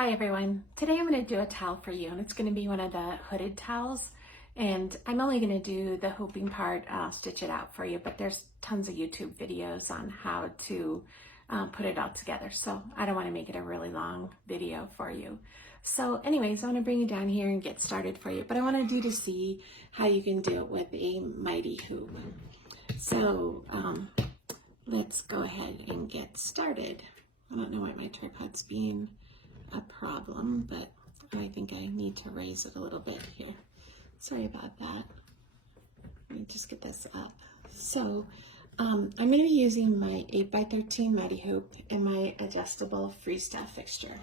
Hi everyone. Today I'm going to do a towel for you, and it's going to be one of the hooded towels, and I'm only going to do the hooping part. I'll stitch it out for you, but there's tons of YouTube videos on how to put it all together, so I don't want to make it a really long video for you. So anyways, I want to bring you down here and get started for you, but I wanted you to see how you can do it with a mighty hoop. So let's go ahead and get started. I don't know why my tripod's being a problem, but I think I need to raise it a little bit here. Sorry about that. Let me just get this up. So I'm going to be using my 8x13 mighty hoop and my adjustable freestyle fixture.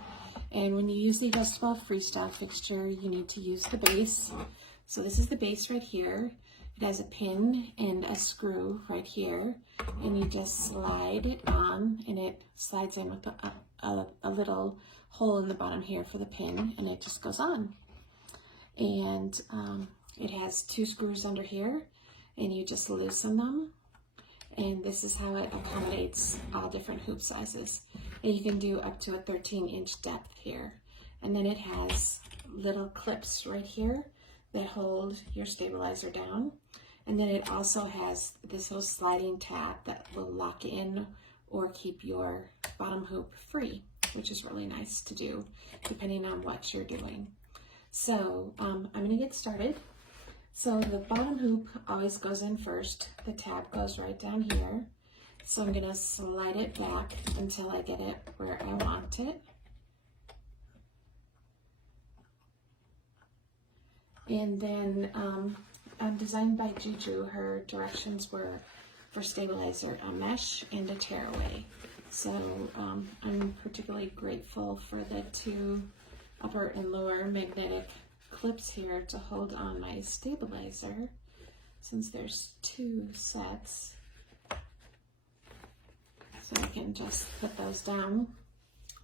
And when you use the adjustable freestyle fixture, you need to use the base. So this is the base right here. It has a pin and a screw right here, and you just slide it on, and it slides in with a little hole in the bottom here for the pin, and it just goes on. And it has two screws under here, and you just loosen them, and this is how it accommodates all different hoop sizes. And you can do up to a 13-inch depth here. And then it has little clips right here that hold your stabilizer down. And then it also has this little sliding tab that will lock in or keep your bottom hoop free, which is really nice to do depending on what you're doing. So I'm going to get started. So the bottom hoop always goes in first. The tab goes right down here. So I'm going to slide it back until I get it where I want it. And then designed by Juju, her directions were for stabilizer, a mesh and a tearaway. So I'm particularly grateful for the two upper and lower magnetic clips here to hold on my stabilizer, since there's two sets. So I can just put those down.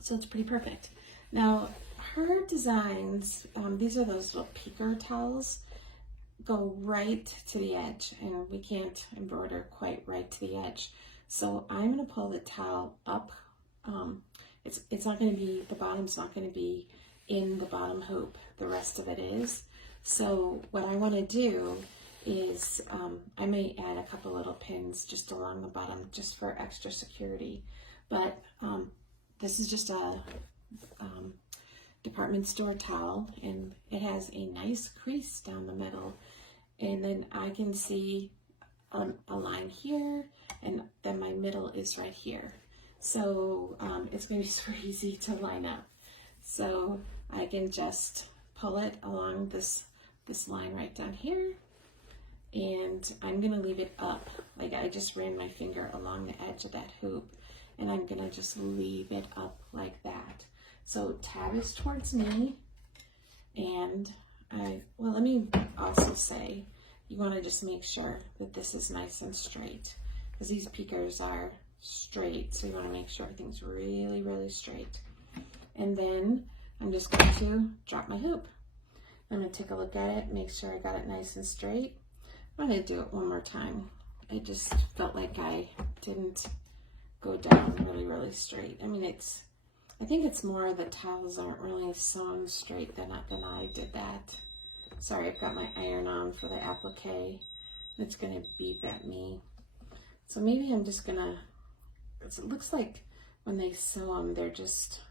So it's pretty perfect. Now her designs, these are those little peeker towels, go right to the edge, and we can't embroider quite right to the edge. So I'm going to pull the towel up. It's not going to be, the bottom's not going to be in the bottom hoop. The rest of it is. So what I want to do is I may add a couple little pins just along the bottom just for extra security. But this is just a department store towel, and it has a nice crease down the middle, and then I can see a line here, and then my middle is right here. So it's going to be super easy to line up. So I can just pull it along this line right down here, and I'm going to leave it up. Like I just ran my finger along the edge of that hoop, and I'm going to just leave it up like that. So tab is towards me, and well, let me also say, you want to just make sure that this is nice and straight, because these peekers are straight, so you want to make sure everything's really, really straight. And then I'm just going to drop my hoop. I'm going to take a look at it, make sure I got it nice and straight. I'm going to do it one more time. I just felt like I didn't go down really, really straight. I mean, I think it's more the towels aren't really sewn straight than I did that. Sorry, I've got my iron on for the applique. It's gonna beep at me. So maybe I'm just gonna, it looks like when they sew them, they're just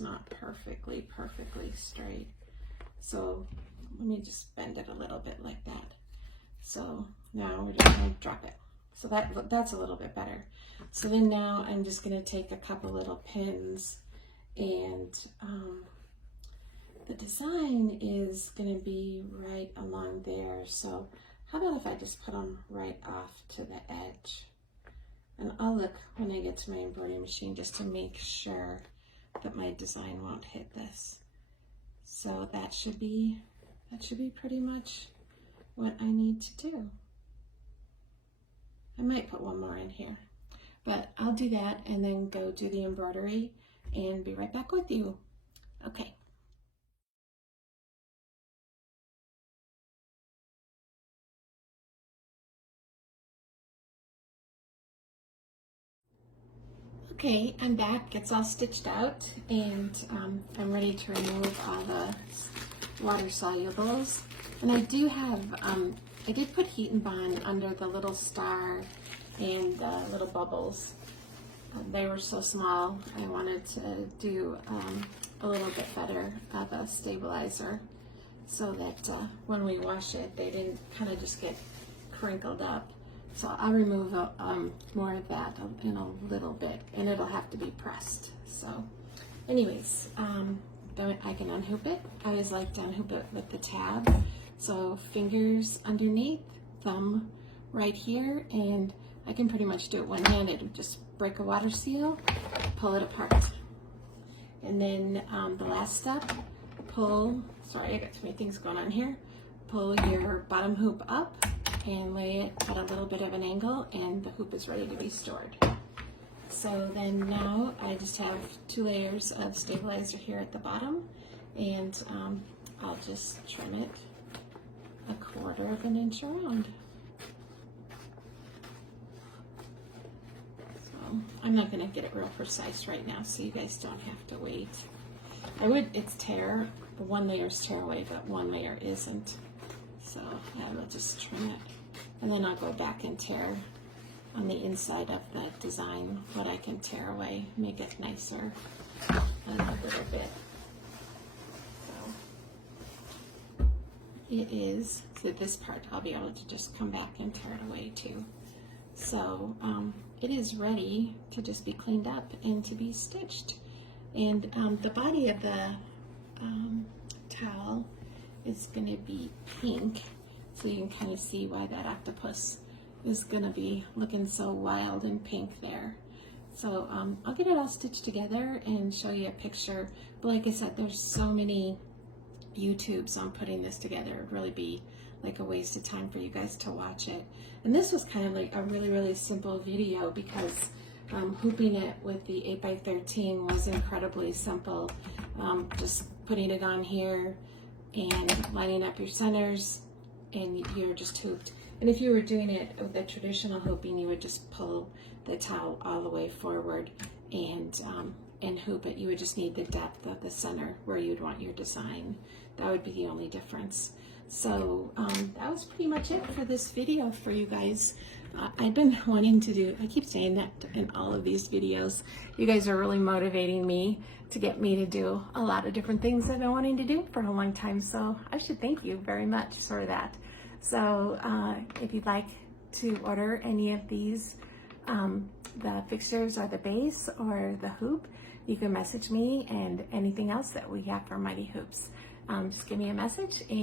not perfectly straight. So let me just bend it a little bit like that. So now we're just gonna drop it. So that's a little bit better. So then now I'm just gonna take a couple little pins, and the design is going to be right along there. So how about if I just put them right off to the edge, and I'll look when I get to my embroidery machine just to make sure that my design won't hit this. So that should be pretty much what I need to do. I might put one more in here, but I'll do that and then go do the embroidery and be right back with you. Okay. Okay, I'm back. It's all stitched out, and I'm ready to remove all the water solubles. And I do have, I did put heat and bond under the little star and the little bubbles. They were so small, I wanted to do a little bit better of a stabilizer so that when we wash it, they didn't kind of just get crinkled up. So I'll remove more of that in a little bit, and it'll have to be pressed. So anyways, I can unhoop it. I always like to unhoop it with the tab. So fingers underneath, thumb right here, and I can pretty much do it one-handed. Just break a water seal, pull it apart. And then the last step, pull, sorry, I got too many things going on here. Pull your bottom hoop up and lay it at a little bit of an angle, and the hoop is ready to be stored. So then now I just have 2 layers of stabilizer here at the bottom, and I'll just trim it 1/4 of an inch around. So I'm not gonna get it real precise right now, so you guys don't have to wait. It's tear, one layer's tear away, but one layer isn't. So yeah, we'll just trim it. And then I'll go back and tear on the inside of the design what I can tear away, make it nicer a little bit. So it is, so this part I'll be able to just come back and tear it away too. So it is ready to just be cleaned up and to be stitched. And the body of the towel is going to be pink, so you can kind of see why that octopus is going to be looking so wild and pink there. So I'll get it all stitched together and show you a picture. But like I said, there's so many YouTubes on putting this together. It would really be like a waste of time for you guys to watch it. And this was kind of like a really simple video because hooping it with the 8x13 was incredibly simple. Just putting it on here and lining up your centers, and you're just hooped. And if you were doing it with the traditional hooping, you would just pull the towel all the way forward and hoop it. You would just need the depth of the center where you'd want your design. That would be the only difference. So that was pretty much it for this video for you guys. I've been wanting to do, I keep saying that in all of these videos, you guys are really motivating me to get me to do a lot of different things that I've been wanting to do for a long time. So I should thank you very much for that. So if you'd like to order any of these, the fixtures or the base or the hoop, you can message me, and anything else that we have for Mighty Hoops. Just give me a message.